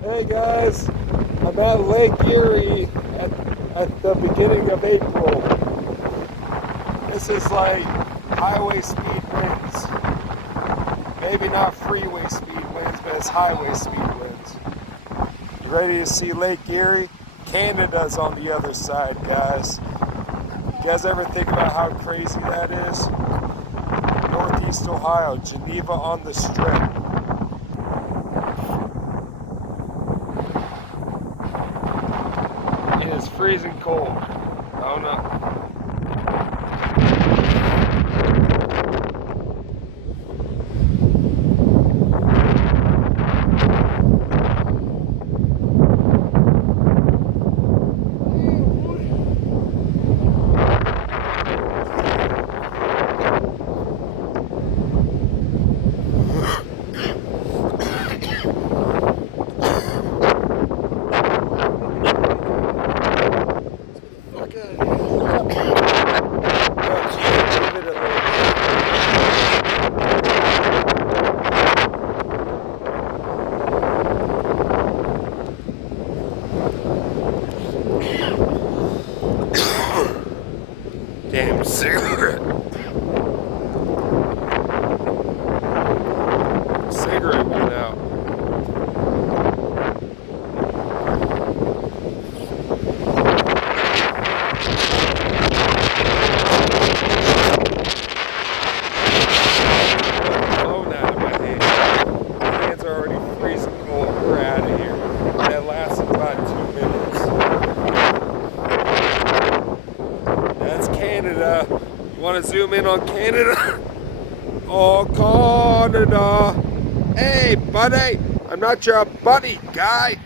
Hey guys, I'm at Lake Erie at the beginning of April. This is like highway speed winds. Maybe not freeway speed winds, but it's highway speed winds. You ready to see Lake Erie? Canada's on the other side, guys. You guys ever think about how crazy that is? Northeast Ohio, Geneva on the Strip. It is freezing cold. Oh no. Damn cigarette. Cigarette went out. Phone out of my hand. My hands are already freezing cold. We're out of here. That lasted about 2 minutes. That's Canada. You want to zoom in on Canada? Oh, Canada. Hey, buddy. I'm not your buddy, guy.